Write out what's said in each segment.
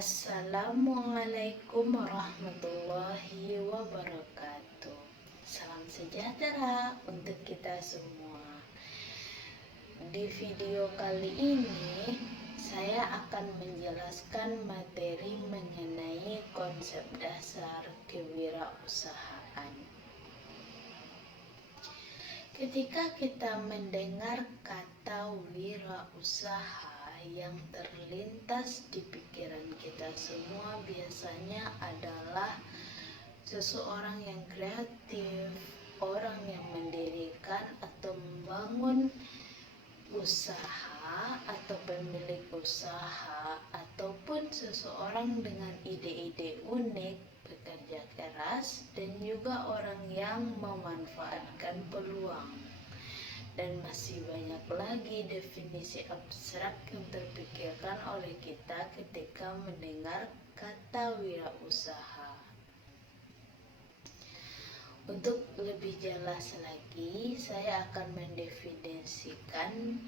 Assalamualaikum warahmatullahi wabarakatuh. Salam sejahtera untuk kita semua. Di video kali ini saya akan menjelaskan materi mengenai konsep dasar kewirausahaan. Ketika kita mendengar kata wirausaha, yang terlintas di pikiran kita semua biasanya adalah seseorang yang kreatif, orang yang mendirikan atau membangun usaha atau pemilik usaha, ataupun seseorang dengan ide-ide unik, bekerja keras, dan juga orang yang memanfaatkan peluang. Dan masih banyak lagi definisi abstrak yang terpikirkan oleh kita ketika mendengar kata wirausaha. Untuk lebih jelas lagi, saya akan mendefinisikan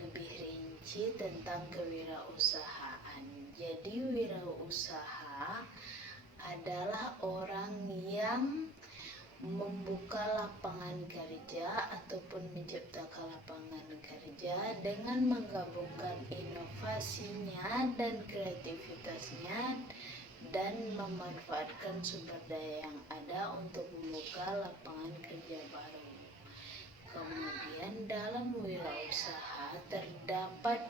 lebih rinci tentang kewirausahaan. Jadi wirausaha adalah orang yang membuka lapangan kerja ataupun menciptakan lapangan kerja dengan menggabungkan inovasinya dan kreativitasnya dan memanfaatkan sumber daya yang ada untuk membuka lapangan kerja baru. Kemudian dalam wirausaha terdapat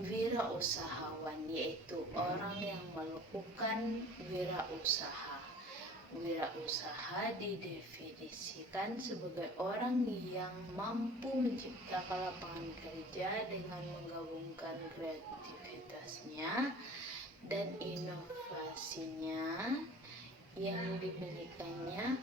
wirausahawan, yaitu orang yang melakukan wirausaha. Wirausaha didefinisikan sebagai orang yang mampu menciptakan lapangan kerja dengan menggabungkan kreativitasnya dan inovasinya yang dimilikinya.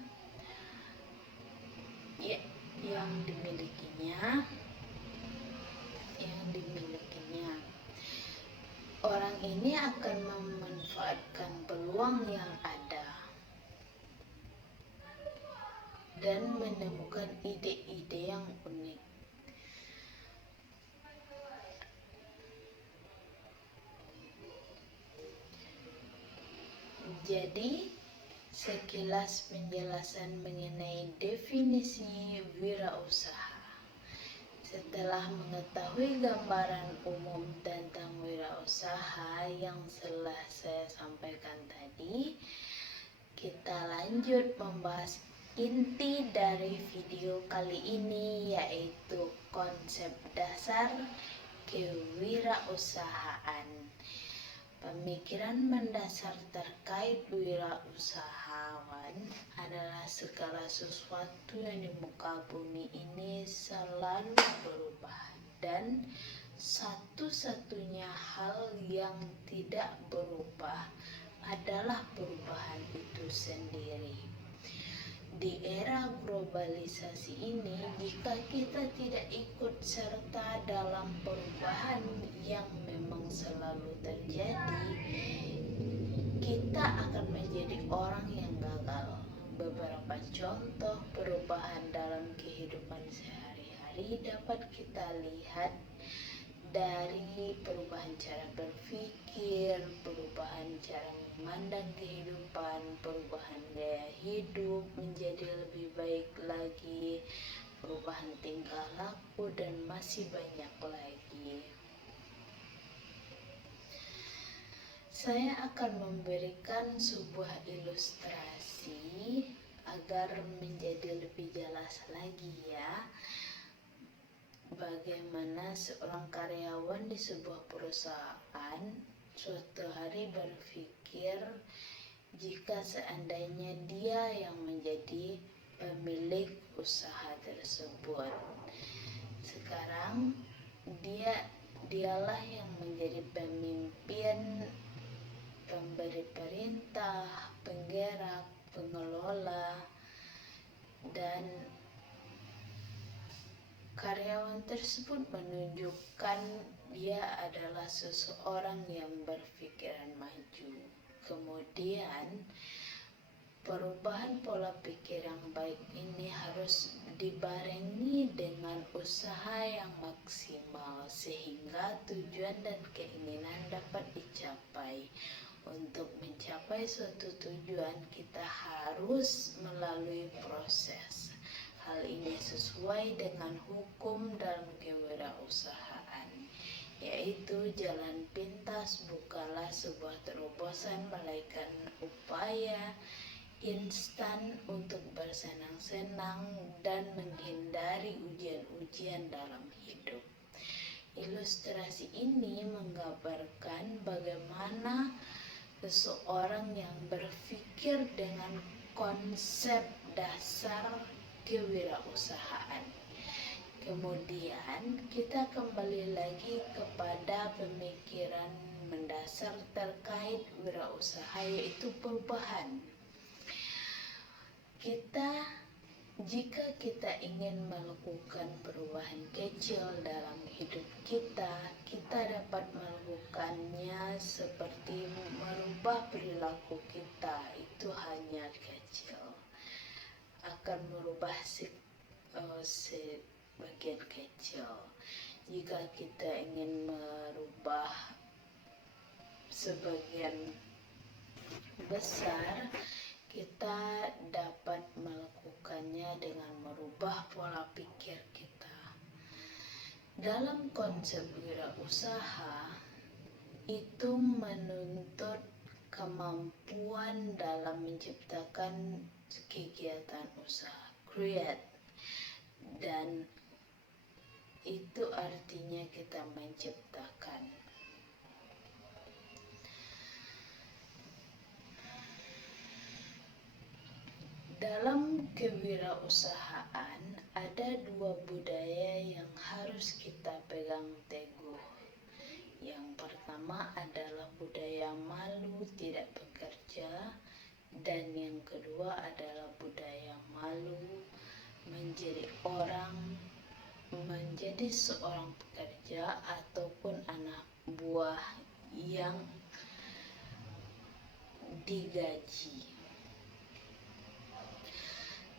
Orang ini akan memanfaatkan peluang yang ada dan menemukan ide-ide yang unik. Jadi, sekilas penjelasan mengenai definisi wirausaha. Setelah mengetahui gambaran umum tentang wirausaha yang telah saya sampaikan tadi, kita lanjut membahas inti dari video kali ini, yaitu konsep dasar kewirausahaan. Pemikiran mendasar terkait wirausahawan adalah segala sesuatu yang di muka bumi ini selalu berubah, dan satu-satunya hal yang tidak berubah adalah perubahan itu sendiri. Di era globalisasi ini, jika kita tidak ikut serta dalam perubahan yang memang selalu terjadi, kita akan menjadi orang yang gagal. Beberapa contoh perubahan dalam kehidupan sehari-hari dapat kita lihat dari perubahan cara berpikir, perubahan cara memandang kehidupan, perubahan gaya hidup menjadi lebih baik lagi, perubahan tingkah laku, dan masih banyak lagi. Saya akan memberikan sebuah ilustrasi agar menjadi lebih jelas lagi ya, bagaimana seorang karyawan di sebuah perusahaan suatu hari berpikir jika seandainya dia yang menjadi pemilik usaha tersebut. Sekarang dialah yang menjadi pemimpin, pemberi perintah, penggerak, pengelola, dan karyawan tersebut menunjukkan dia adalah seseorang yang berpikiran maju. Kemudian, perubahan pola pikir yang baik ini harus dibarengi dengan usaha yang maksimal sehingga tujuan dan keinginan suatu tujuan, kita harus melalui proses. Hal ini sesuai dengan hukum dalam kewirausahaan, yaitu jalan pintas bukanlah sebuah terobosan, melainkan upaya instan untuk bersenang-senang dan menghindari ujian-ujian dalam hidup. Ilustrasi ini menggambarkan bagaimana seseorang yang berpikir dengan konsep dasar kewirausahaan. Kemudian kita kembali lagi kepada pemikiran mendasar terkait wirausaha, yaitu perubahan. Jika kita ingin melakukan perubahan kecil dalam hidup kita, kita dapat melakukannya seperti merubah perilaku kita. Itu hanya kecil, akan merubah sebagian kecil. Jika kita ingin merubah sebagian besar, kita dapat melakukannya dengan merubah pola pikir kita. Dalam konsep wirausaha, itu menuntut kemampuan dalam menciptakan kegiatan usaha, create, dan itu artinya kita menciptakan. Dalam kewirausahaan ada dua budaya yang harus kita pegang teguh. Yang pertama adalah budaya malu tidak bekerja, dan yang kedua adalah budaya malu menjadi seorang pekerja ataupun anak buah yang digaji.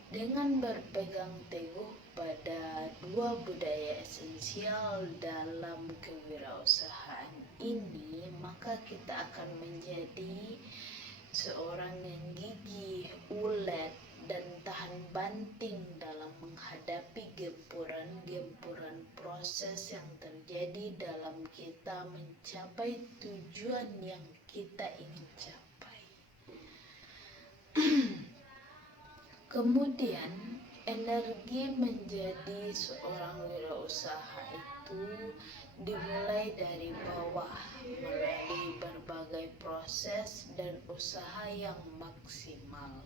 Dengan berpegang teguh pada dua budaya esensial dalam kewirausahaan ini, maka kita akan menjadi seorang yang gigih, ulet, dan tahan banting dalam menghadapi gempuran-gempuran proses yang terjadi dalam kita mencapai tujuan yang kita ingin capai. Kemudian, energi menjadi seorang wirausaha itu dimulai dari bawah melalui berbagai proses dan usaha yang maksimal.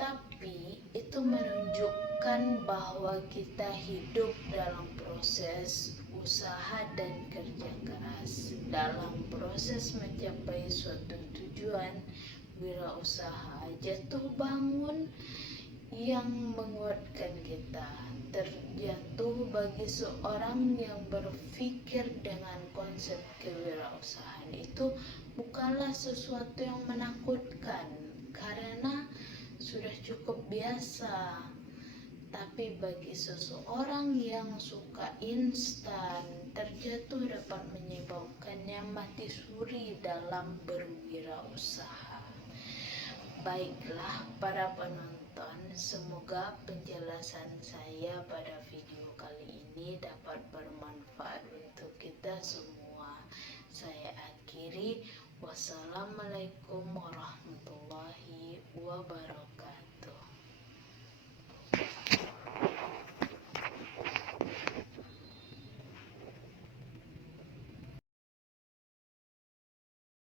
Tapi itu menunjukkan bahwa kita hidup dalam proses usaha dan kerja keras. Dalam proses mencapai suatu tujuan, wirausaha jatuh bangun yang menguatkan kita. Terjatuh bagi seorang yang berpikir dengan konsep kewirausahaan itu bukanlah sesuatu yang menakutkan, karena sudah cukup biasa. Tapi bagi seseorang yang suka instan, terjatuh dapat menyebabkannya mati suri dalam berwirausaha. Baiklah para penonton, semoga penjelasan saya pada video kali ini dapat bermanfaat untuk kita semua. Saya akhiri, wassalamualaikum warahmatullahi wabarakatuh.